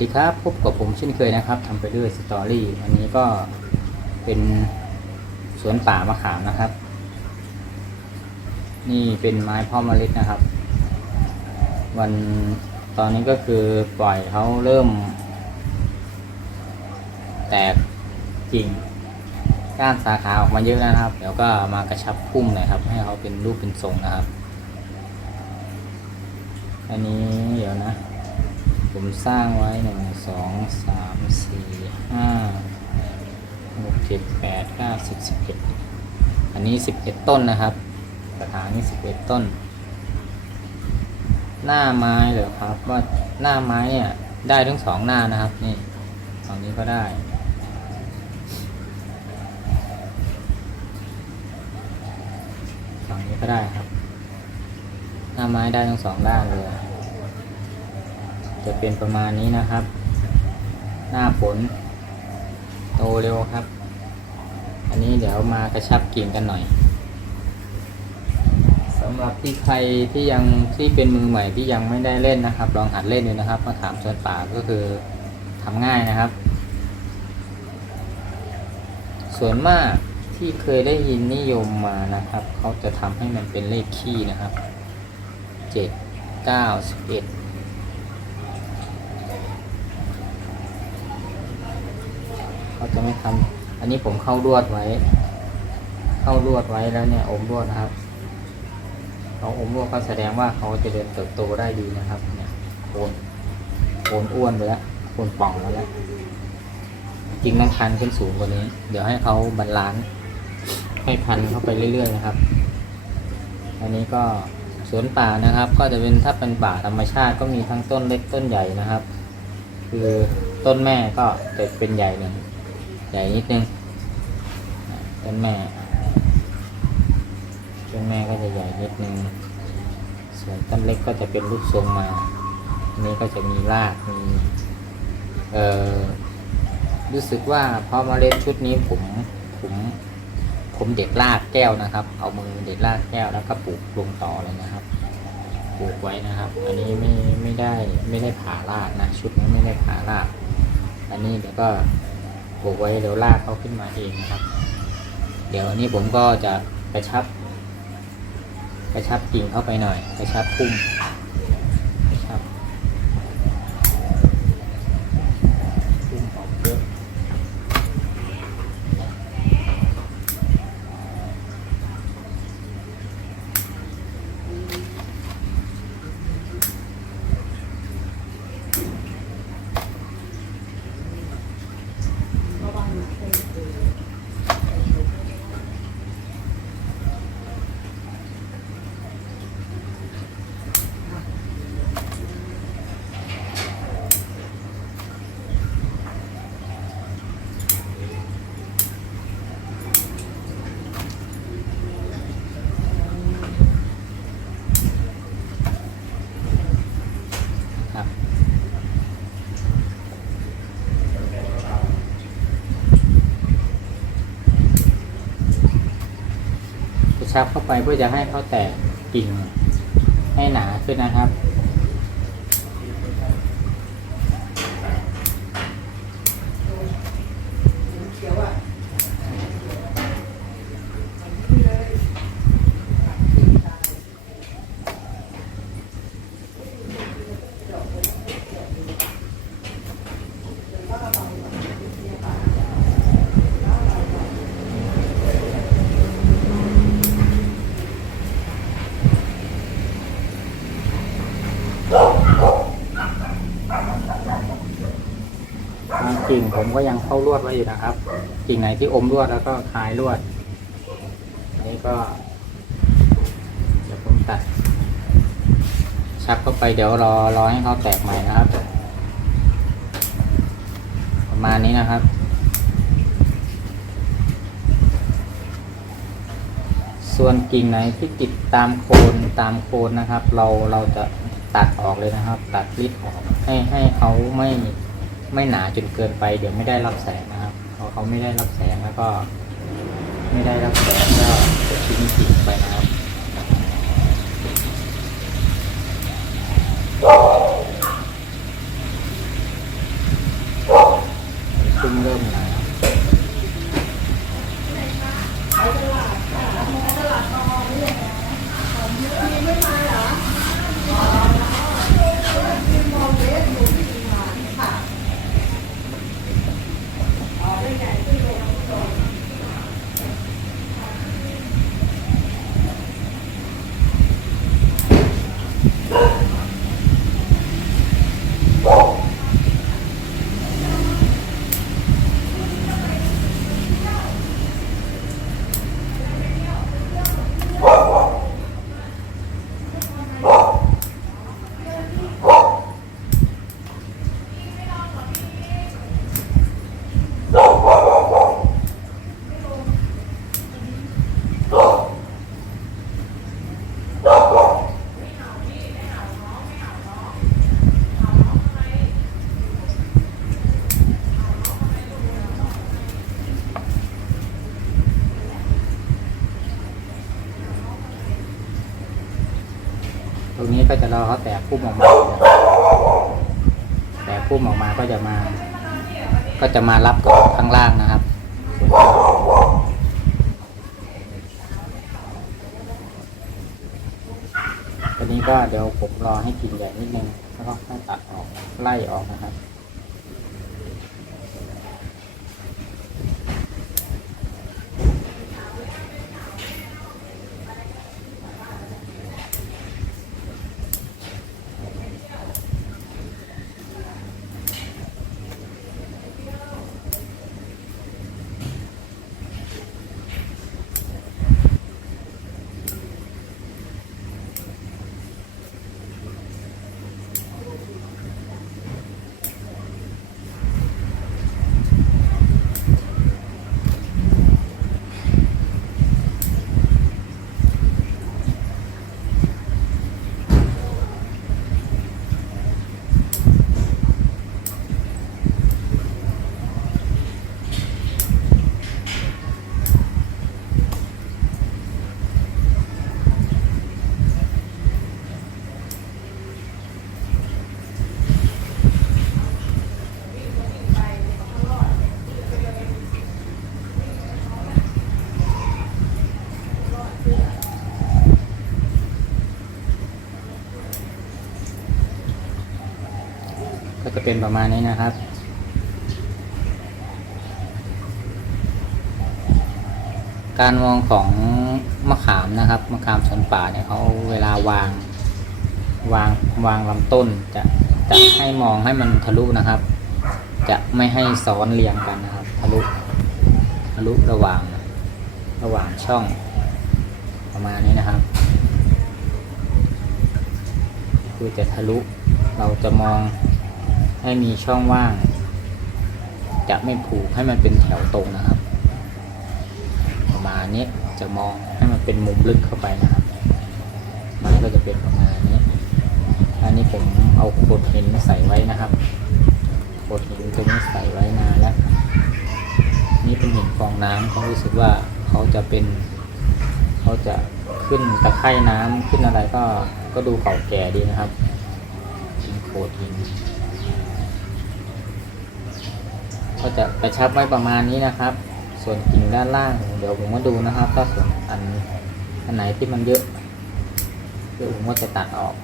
ดีครับพบกับผมเช่นเคยนะครับทำไปเรื่อยสตอรี่วันนี้ก็เป็นสวนป่ามะขามนะครับ นี่เป็นไม้พ่อมเมล็ดนะครับ วันตอนนี้ก็คือปล่อยเขาเริ่ม แตกกิ่งก้านสาขาออกมาเยอะนะครับ เดี๋ยวก็มากระชับพุ่มหนะครับ ให้เขาเป็นรูปเป็นทรงนะครับ อันนี้เดี๋ยวนะ ผมสร้างไว้หนึ่งสองสามสี่ห้าหกเจ็ดแปดเก้าสิบสิบเอ็ดอันนี้สิบเอ็ดต้นนะครับกระถางนี้สิบเอ็ดต้น หน้าไม้เหรอครับว่าหน้าไม้เนี่ยได้ทั้งสองหน้านะครับนี่ฝั่งนี้ก็ได้ฝั่งนี้ก็ได้ครับ หน้าไม้ได้ทั้งสองด้านเลย จะเป็นประมาณนี้นะครับ หน้าฝนโตเร็วครับ อันนี้เดี๋ยวมากระชับกิ่งกันหน่อยสำหรับที่ใครที่ยังที่เป็นมือใหม่ที่ยังไม่ได้เล่นนะครับ ลองหัดเล่นดูนะครับมาถามสวนป่าก็คือทำง่ายนะครับ ส่วนมากที่เคยได้ยินนิยมมานะครับ เขาจะทำให้มันเป็นเลขคี่นะครับเจ็ดเก้าสิบเอ็ด จะไม่ทำอันนี้ผมเข้ารวดไว้ เข้ารวดไว้แล้วเนี่ยอมรวดนะครับเขาอมรวดก็แสดงว่าเขาจะเดินเติบโตได้ดีนะครับ เนี่ยโคนโคนอ้วนไปแล้วโคนป่องไปแล้วจริงต้องพันขึ้นสูงกว่านี้ เดี๋ยวให้เขาบรรลานซ์ให้พันเข้าไปเรื่อย ๆ นะครับ อันนี้ก็สวนป่านะครับ ก็จะเป็นถ้าเป็นป่าธรรมชาติก็มีทั้งต้นเล็กต้นใหญ่นะครับ คือต้นแม่ก็จะเป็นใหญ่หนึ่ง ใหญ่นิดนึงอะต้นแม่ต้นแม่ก็จะใหญ่นิดนึง ส่วนต้นเล็กก็จะเป็นรูปทรงมานนี้ก็จะมีราก มี เอ่อ รู้สึกว่าพอมาเล่นชุดนี้ผมผมผมเด็ดรากแก้วนะครับ เอามือเด็ดรากแก้วแล้วก็ปลูกลงต่อเลยนะครับ ปลูกไว้นะครับ อันนี้ไม่ไม่ได้ไม่ได้ผ่ารากนะ ชุดนี้ไม่ได้ผ่าราก อันนี้เดี๋ยวก็ ปลูกไว้เดี๋ยวลากเขาขึ้นมาเองนะครับ เดี๋ยวอันนี้ผมก็จะกระชับ กระชับกิ่งเข้าไปหน่อย กระชับพุ่มกระชับพุ่มออกเยอะครับับเข้าไปเพื่อจะให้เขาแตกกิ่งให้หนาขึ้นนะครับ กิ่งผมก็ยังเข้าลวดไว้อยู่นะครับ กิ่งไหนที่อมลวดแล้วก็คลายลวด อันนี้ก็เดี๋ยวผมตัด ชักเข้าไปเดี๋ยวรอรอให้เขาแตกใหม่นะครับ ประมาณนี้นะครับ ส่วนกิ่งไหนที่ติดตามโคนตามโคนนะครับ เราเราจะตัดออกเลยนะครับ ตัดริดออกให้ให้เขาไม่ ไม่หนาจนเกินไป เดี๋ยวไม่ได้รับแสงนะครับพอเขาไม่ได้รับแสงแล้วก็ ไม่ได้รับแสงก็จะทิ้งกิ่งไปนะ ก็จะรอเขาแตกพุ่มออกมา แตกพุ่มออกมาก็จะมา ก็จะมารับกับข้างล่างนะครับวันนี้ก็เดี๋ยวผมรอให้กินใหญ่นิดนึงแล้วก็ให้ตัดออกไล่ออกนะครับ ก็จะเป็นประมาณนี้นะครับการมองของมะขามนะครับมะขามสวนป่าเนี่ยเขาเวลาวางวางวางลำต้นจะจะให้มองให้มันทะลุนะครับ จะไม่ให้ซ้อนเรียงกันนะครับ ทะลุทะลุระหว่างระหว่างช่องประมาณนี้นะครับ คือจะทะลุเราจะมอง ให้มีช่องว่าง จะไม่ผูกให้มันเป็นแถวตรงนะครับ ประมาณนี้จะมองให้มันเป็นมุมลึกเข้าไปนะครับมันก็จะเป็นประมาณนี้ อันนี้ผมเอาโขดหินใส่ไว้นะครับโขดหินตรงนี้ใส่ไว้นานแล้ว นี่เป็นหินฟองน้ำเขารู้สึกว่าเขาจะเป็นเขาจะขึ้นตะไคร่น้ำขึ้นอะไรก็ก็ดูเก่าแก่ดีนะครับหินโขดหิน ก็จะกระชับไว้ประมาณนี้นะครับ ส่วนกิ่งด้านล่าง เดี๋ยวผมมาดูนะครับ ถ้าส่วนอันอันไหนที่มันเยอะเดี๋ยวผมก็จะตัดออก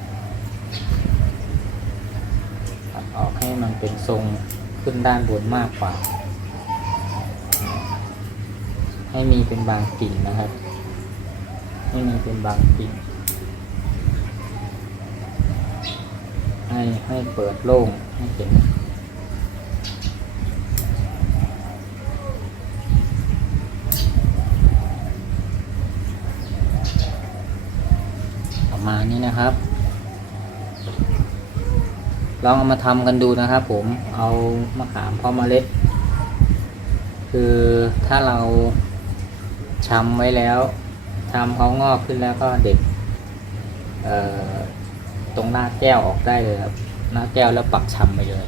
ตัดออกให้มันเป็นทรงขึ้นด้านบนมากกว่า ให้มีเป็นบางกิ่งนะครับ ให้มีเป็นบางกิ่งให้ให้เปิดโล่งให้เห็น ประมาณ นะครับ ลองเอามาทำกันดูนะครับ ผมเอามะขามเพาะเมล็ด คือถ้าเราชำไว้แล้วชำเขางอกขึ้นแล้วก็เด็ดเอ่อตรงหน้าแก้วออกได้เลยครับ หน้าแก้วแล้วปักชำไปเลย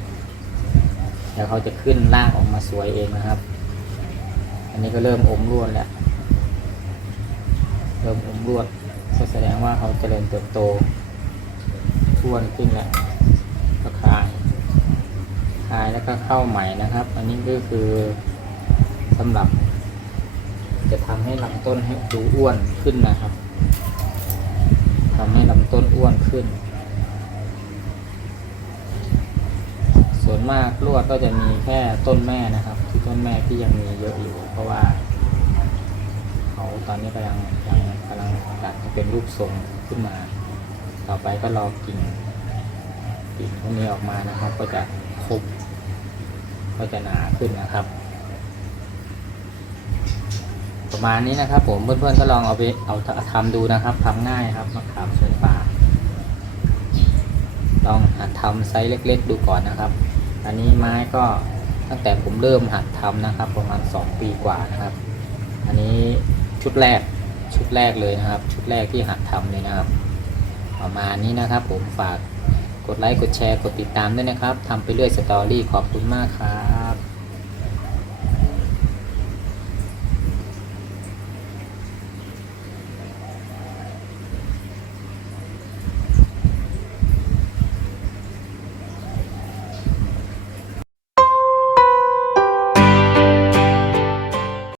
แล้วเขาจะขึ้นรากออกมาสวยเองนะครับ อันนี้ก็เริ่มอมร่วนแล้ว เริ่มอมรวด แสดงว่าเขาเจริญเติบโตท้วนขึ้นแล้วก็คลายคลายแล้วก็เข้าใหม่นะครับ อันนี้ก็คือสำหรับ จะทำให้ลำต้นให้ดูอ้วนขึ้นนะครับทำให้ลำต้นอ้วนขึ้น ส่วนมากลวดก็จะมีแค่ต้นแม่นะครับ ที่ต้นแม่ที่ยังมีเยอะอยู่เพราะว่า เขาตอนนี้กำลังยังกำลังตัดให้เป็นรูปทรงขึ้นมา ต่อไปก็รอกิ่งกิ่งพวกนี้ออกมานะครับ ก็จะครบก็จะหนาขึ้นนะครับ ประมาณนี้นะครับ ผมเพื่อนๆก็ลองเอาไปเอาทำดูนะครับทำง่ายครับมะขามสวนป่าลองหัดทำไซส์เล็ก ๆ ดูก่อนนะครับ อันนี้ไม้ก็ตั้งแต่ผมเริ่มหัดทำนะครับ ประมาณ 2 ปีกว่านะครับ อันนี้ ชุดแรกชุดแรกเลยนะครับ ชุดแรกที่หัดทำเลยนะครับ ประมาณนี้นะครับ ผมฝากกดไลค์กดแชร์กดติดตามด้วยนะครับทำไปเรื่อยสตอรี่ขอบคุณมากครับ